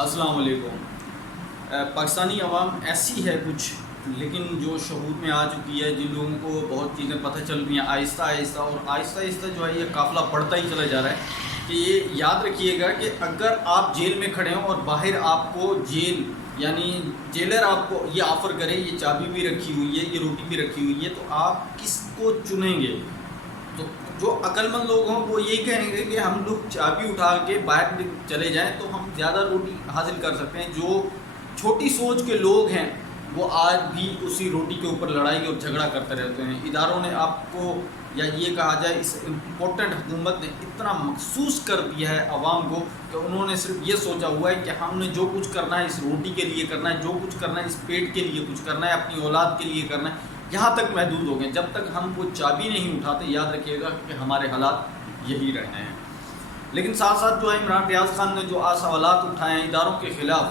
السلام علیکم۔ پاکستانی عوام ایسی ہے کچھ، لیکن جو شعور میں آ چکی ہے، جن لوگوں کو بہت چیزیں پتہ چل رہی ہیں آہستہ آہستہ جو ہے یہ قافلہ بڑھتا ہی چلا جا رہا ہے کہ یہ یاد رکھیے گا کہ اگر آپ جیل میں کھڑے ہوں اور باہر آپ کو جیل یعنی جیلر آپ کو یہ آفر کرے، یہ چابی بھی رکھی ہوئی ہے، یہ روٹی بھی رکھی ہوئی ہے، تو آپ کس کو چنیں گے؟ تو جو عقل مند لوگ ہوں وہ یہی کہیں گے کہ ہم لوگ چابی اٹھا کے باہر چلے جائیں تو ہم زیادہ روٹی حاصل کر سکتے ہیں۔ جو چھوٹی سوچ کے لوگ ہیں وہ آج بھی اسی روٹی کے اوپر لڑائی اور جھگڑا کرتے رہتے ہیں۔ اداروں نے آپ کو یا یہ کہا جائے اس امپورٹنٹ حکومت نے اتنا مخصوص کر دیا ہے عوام کو کہ انہوں نے صرف یہ سوچا ہوا ہے کہ ہم نے جو کچھ کرنا ہے اس روٹی کے لیے کرنا ہے، جو کچھ کرنا ہے اس پیٹ کے لیے کچھ کرنا ہے، اپنی اولاد کے لیے کرنا ہے، یہاں تک محدود ہو گئے۔ جب تک ہم وہ چابی نہیں اٹھاتے، یاد رکھیے گا کہ ہمارے حالات یہی رہنے ہیں۔ لیکن ساتھ ساتھ جو ہے عمران ریاض خان نے جو سوالات اٹھائے ہیں اداروں کے خلاف،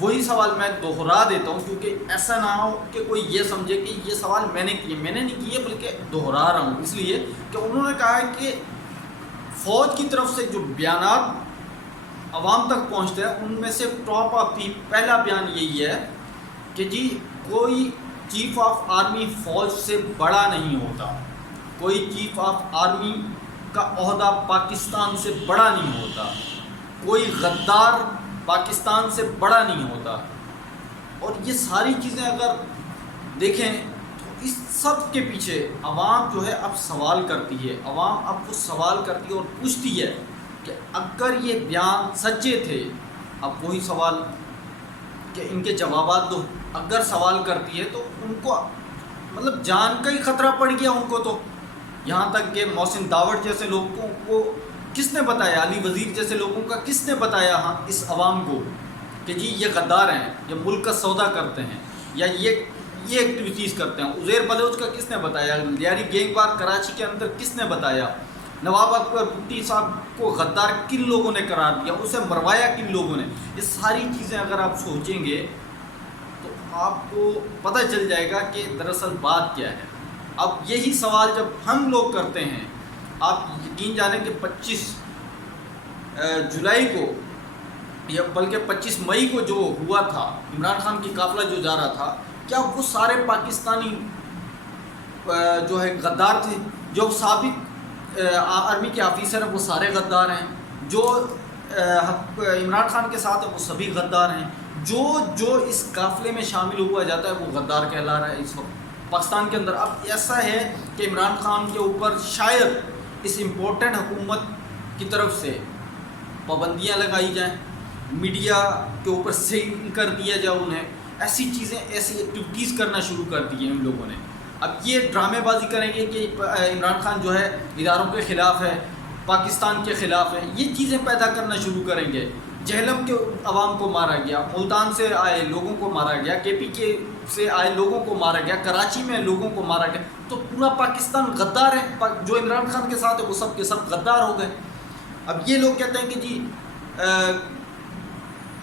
وہی سوال میں دوہرا دیتا ہوں کیونکہ ایسا نہ ہو کہ کوئی یہ سمجھے کہ یہ سوال میں نے نہیں کیے بلکہ دوہرا رہا ہوں، اس لیے کہ انہوں نے کہا ہے کہ فوج کی طرف سے جو بیانات عوام تک پہنچتے ہیں ان میں سے ٹاپ آف دی پہلا بیان یہی ہے کہ جی کوئی چیف آف آرمی فوج سے بڑا نہیں ہوتا، کوئی چیف آف آرمی کا عہدہ پاکستان سے بڑا نہیں ہوتا، کوئی غدار پاکستان سے بڑا نہیں ہوتا۔ اور یہ ساری چیزیں اگر دیکھیں تو اس سب کے پیچھے عوام جو ہے اب سوال کرتی ہے، عوام اب وہ سوال کرتی ہے اور پوچھتی ہے کہ اگر یہ بیان سچے تھے، اب وہی سوال کہ ان کے جوابات دو۔ اگر سوال کرتی ہے تو ان کو مطلب جان کا ہی خطرہ پڑ گیا ان کو، تو یہاں تک کہ محسن داوڑ جیسے لوگوں کو کس نے بتایا، علی وزیر جیسے لوگوں کا کس نے بتایا ہاں اس عوام کو کہ جی یہ غدار ہیں، یہ ملک کا سودا کرتے ہیں یا یہ ایکٹیویٹیز کرتے ہیں؟ عزیر بلوچ کا کس نے بتایا؟ لیاری گینگ وار کراچی کے اندر کس نے بتایا؟ نواب اکبر بھٹی صاحب کو غدار کن لوگوں نے قرار دیا؟ اسے مروایا کن لوگوں نے؟ یہ ساری چیزیں اگر آپ سوچیں گے تو آپ کو پتہ چل جائے گا کہ دراصل بات کیا ہے۔ اب یہی سوال جب ہم لوگ کرتے ہیں، آپ یقین جانیں کہ 25 جولائی کو یا بلکہ 25 مئی کو جو ہوا تھا، عمران خان کی قافلہ جو جا رہا تھا، کیا وہ سارے پاکستانی جو ہے غدار تھے؟ جو سابق آرمی کے آفیسر ہیں وہ سارے غدار ہیں، جو عمران خان کے ساتھ ہیں وہ سبھی غدار ہیں، جو اس قافلے میں شامل ہوا جاتا ہے وہ غدار کہلا رہا ہے اس وقت پاکستان کے اندر۔ اب ایسا ہے کہ عمران خان کے اوپر شاید اس امپورٹنٹ حکومت کی طرف سے پابندیاں لگائی جائیں، میڈیا کے اوپر سینک کر دیا جائے، انہیں ایسی چیزیں ایسی ایکٹیویٹیز کرنا شروع کر دی ہیں ان لوگوں نے۔ اب یہ ڈرامے بازی کریں گے کہ عمران خان جو ہے اداروں کے خلاف ہے، پاکستان کے خلاف ہے، یہ چیزیں پیدا کرنا شروع کریں گے۔ جہلم کے عوام کو مارا گیا، ملتان سے آئے لوگوں کو مارا گیا، کے پی کے سے آئے لوگوں کو مارا گیا، کراچی میں لوگوں کو مارا گیا، تو پورا پاکستان غدار ہے۔ جو عمران خان کے ساتھ ہے وہ سب کے سب غدار ہو گئے۔ اب یہ لوگ کہتے ہیں کہ جی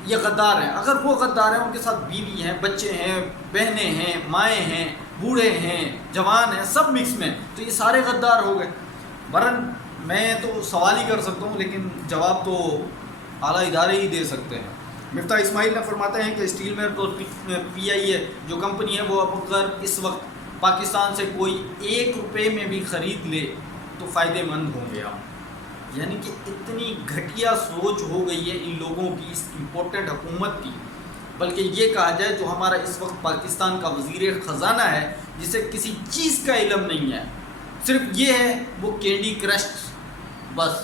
یہ غدار ہیں۔ اگر وہ غدار ہیں، ان کے ساتھ بیوی ہیں، بچے ہیں، بہنیں ہیں، مائیں ہیں، بوڑھے ہیں، جوان ہیں، سب مکس میں، تو یہ سارے غدار ہو گئے۔ برن میں تو سوال ہی کر سکتا ہوں لیکن جواب تو اعلیٰ ادارے ہی دے سکتے ہیں۔ مفتاح اسماعیل نے فرماتے ہیں کہ اسٹیل میلٹ اور پی آئی اے جو کمپنی ہے وہ اب اگر اس وقت پاکستان سے کوئی 1 روپے میں بھی خرید لے تو فائدے مند ہوں گے آپ۔ یعنی کہ اتنی گھٹیا سوچ ہو گئی ہے ان لوگوں کی، اس امپورٹنٹ حکومت کی۔ بلکہ یہ کہا جائے جو ہمارا اس وقت پاکستان کا وزیر خزانہ ہے، جسے کسی چیز کا علم نہیں ہے، صرف یہ ہے وہ کینڈی کرش، بس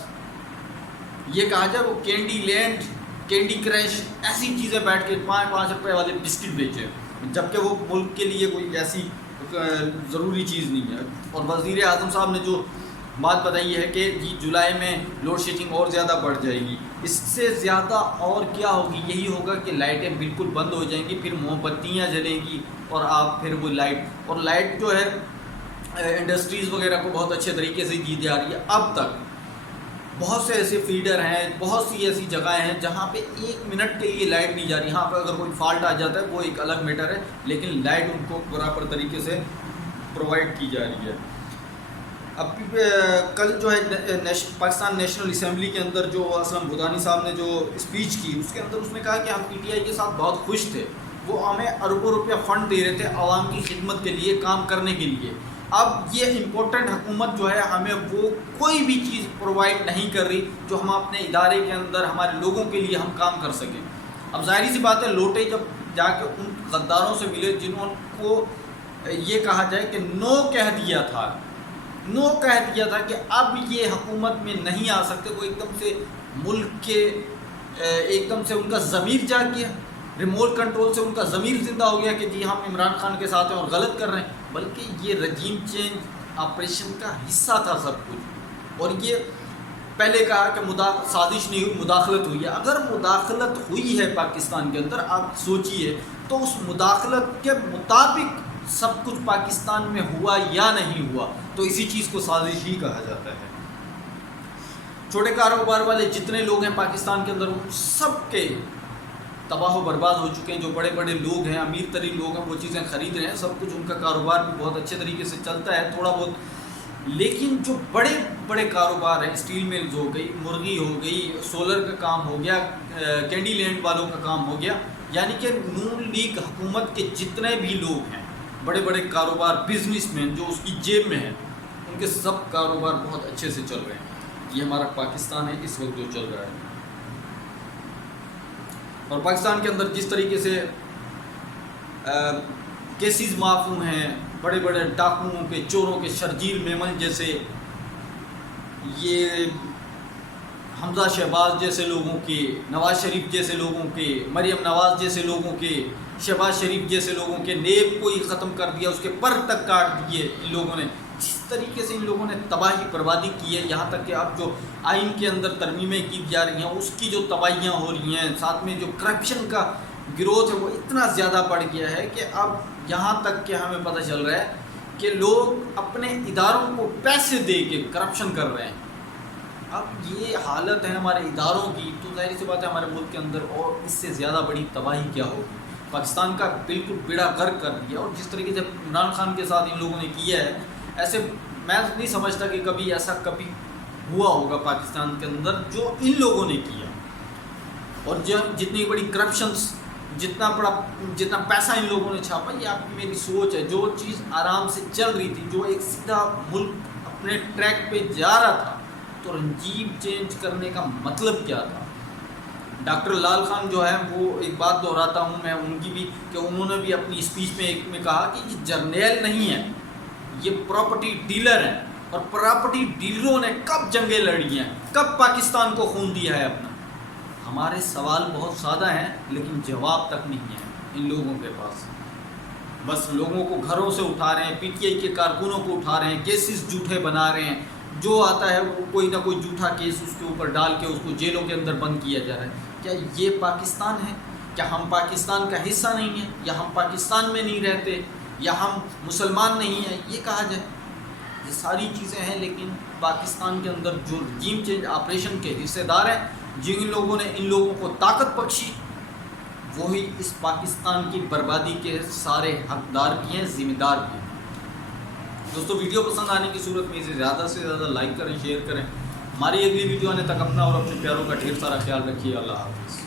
یہ کہا جائے وہ کینڈی لینڈ، کینڈی کرش، ایسی چیزیں بیٹھ کے 5 روپے والے بسکٹ بیچے، جبکہ وہ ملک کے لیے کوئی ایسی ضروری چیز نہیں ہے۔ اور وزیر اعظم صاحب نے جو بات بتائی ہے کہ جی جولائی میں لوڈ شیڈنگ اور زیادہ بڑھ جائے گی، اس سے زیادہ اور کیا ہوگی؟ یہی ہوگا کہ لائٹیں بالکل بند ہو جائیں گی، پھر موم بتیاں جلیں گی اور آپ پھر وہ لائٹ جو ہے انڈسٹریز وغیرہ کو بہت اچھے طریقے سے دی جا رہی ہے۔ اب تک بہت سے ایسے فیڈر ہیں، بہت سی ایسی جگہیں ہیں جہاں پہ 1 منٹ کے لیے لائٹ نہیں جا رہی۔ ہاں پہ اگر کوئی فالٹ آ جاتا ہے وہ ایک الگ میٹر ہے، لیکن لائٹ ان کو برابر طریقے سے پرووائڈ کی جا رہی ہے۔ اب کل جو ہے پاکستان نیشنل اسمبلی کے اندر جو اسلم بھودانی صاحب نے جو اسپیچ کی، اس کے اندر اس نے کہا کہ ہم پی ٹی آئی کے ساتھ بہت خوش تھے، وہ ہمیں اربوں روپیہ فنڈ دے رہے تھے عوام کی خدمت کے لیے، کام کرنے کے لیے۔ اب یہ امپورٹنٹ حکومت جو ہے ہمیں وہ کوئی بھی چیز پرووائڈ نہیں کر رہی جو ہم اپنے ادارے کے اندر ہمارے لوگوں کے لیے ہم کام کر سکیں۔ اب ظاہری سی بات ہے، لوٹے جب جا کے ان غداروں سے ملے جنہوں کو یہ کہا جائے کہ نو کہہ دیا تھا کہ اب یہ حکومت میں نہیں آ سکتے، وہ ایک دم سے ملک کے ایک دم سے ان کا ضمیر جاگ گیا، ریموٹ کنٹرول سے ان کا ضمیر زندہ ہو گیا کہ جی ہم عمران خان کے ساتھ ہیں اور غلط کر رہے ہیں، بلکہ یہ رجیم چینج آپریشن کا حصہ تھا سب کچھ۔ اور یہ پہلے کہا کہ سازش نہیں ہوئی، مداخلت ہوئی ہے۔ اگر مداخلت ہوئی ہے پاکستان کے اندر، آپ سوچئے تو اس مداخلت کے مطابق سب کچھ پاکستان میں ہوا یا نہیں ہوا، تو اسی چیز کو سازش ہی کہا جاتا ہے۔ چھوٹے کاروبار والے جتنے لوگ ہیں پاکستان کے اندر، وہ سب کے تباہ و برباد ہو چکے ہیں۔ جو بڑے بڑے لوگ ہیں، امیر ترین لوگ ہیں، وہ چیزیں خرید رہے ہیں، سب کچھ ان کا کاروبار بھی بہت اچھے طریقے سے چلتا ہے تھوڑا بہت، لیکن جو بڑے بڑے کاروبار ہیں، اسٹیل ملز ہو گئی، مرغی ہو گئی، سولر کا کام ہو گیا، کینڈی لینڈ والوں کا کام ہو گیا، یعنی کہ نون لیگ حکومت کے جتنے بھی لوگ ہیں، بڑے بڑے کاروبار، بزنس مین جو اس کی جیب میں ہیں، ان کے سب کاروبار بہت اچھے سے چل رہے ہیں۔ یہ ہمارا پاکستان ہے اس وقت جو چل رہا ہے۔ اور پاکستان کے اندر جس طریقے سے کیسز معفو ہیں، بڑے بڑے ڈاکوؤں کے، چوروں کے، شرجیل میمن جیسے، یہ حمزہ شہباز جیسے لوگوں کے، نواز شریف جیسے لوگوں کے، مریم نواز جیسے لوگوں کے، شہباز شریف جیسے لوگوں کے نیب کو ہی ختم کر دیا، اس کے پر تک کاٹ دیے ان لوگوں نے۔ جس طریقے سے ان لوگوں نے تباہی بربادی کی ہے، یہاں تک کہ اب جو آئین کے اندر ترمیمیں کی جا رہی ہیں، اس کی جو تباہیاں ہو رہی ہیں، ساتھ میں جو کرپشن کا گروتھ ہے وہ اتنا زیادہ بڑھ گیا ہے کہ اب یہاں تک کہ ہمیں پتہ چل رہا ہے کہ لوگ اپنے اداروں کو پیسے دے کے کرپشن کر رہے ہیں۔ اب یہ حالت ہے ہمارے اداروں کی، تو ظاہر سی بات ہے ہمارے ملک کے اندر اور اس سے زیادہ بڑی تباہی کیا ہوگی۔ پاکستان کا بالکل بیڑا غرق کر دیا، اور جس طریقے سے عمران خان کے ساتھ ان لوگوں نے کیا ہے، ایسے میں نہیں سمجھتا کہ کبھی ایسا کبھی ہوا ہوگا پاکستان کے اندر جو ان لوگوں نے کیا۔ اور جتنی بڑی کرپشنز، جتنا پیسہ ان لوگوں نے چھاپا، یہ آپ کی میری سوچ ہے۔ جو چیز آرام سے چل رہی تھی، جو ایک سیدھا ملک اپنے ٹریک پہ جا رہا تھا، تو رجیم چینج کرنے کا مطلب کیا تھا؟ ڈاکٹر لال خان جو ہے، وہ ایک بات دہراتا ہوں میں ان کی بھی، کہ انہوں نے بھی اپنی اسپیچ میں ایک میں کہا کہ یہ جرنیل نہیں ہے، یہ پراپرٹی ڈیلر ہیں، اور پراپرٹی ڈیلروں نے کب جنگیں لڑی ہیں، کب پاکستان کو خون دیا ہے اپنا؟ ہمارے سوال بہت سادہ ہیں، لیکن جواب تک نہیں ہے ان لوگوں کے پاس۔ بس لوگوں کو گھروں سے اٹھا رہے ہیں، پی ٹی آئی کے کارکنوں کو اٹھا رہے ہیں، کیسز جھوٹے بنا رہے ہیں، جو آتا ہے وہ کوئی نہ کوئی جھوٹا کیس اس کے اوپر ڈال کے اس کو جیلوں کے اندر بند کیا جا رہا ہے۔ کیا یہ پاکستان ہے؟ کیا ہم پاکستان کا حصہ نہیں ہیں، یا ہم پاکستان میں نہیں رہتے، یا ہم مسلمان نہیں ہیں یہ کہا جائے؟ یہ ساری چیزیں ہیں، لیکن پاکستان کے اندر جو رجیم چینج آپریشن کے حصے دار ہیں، جن لوگوں نے ان لوگوں کو طاقت بخشی، وہی اس پاکستان کی بربادی کے سارے حقدار بھی ہیں، ذمہ دار بھی ہیں۔ دوستو، ویڈیو پسند آنے کی صورت میں اسے زیادہ سے زیادہ لائک کریں، شیئر کریں۔ ہماری اگلی ویڈیو آنے تک اپنا اور اپنے پیاروں کا ڈھیر سارا خیال رکھیے۔ اللہ حافظ۔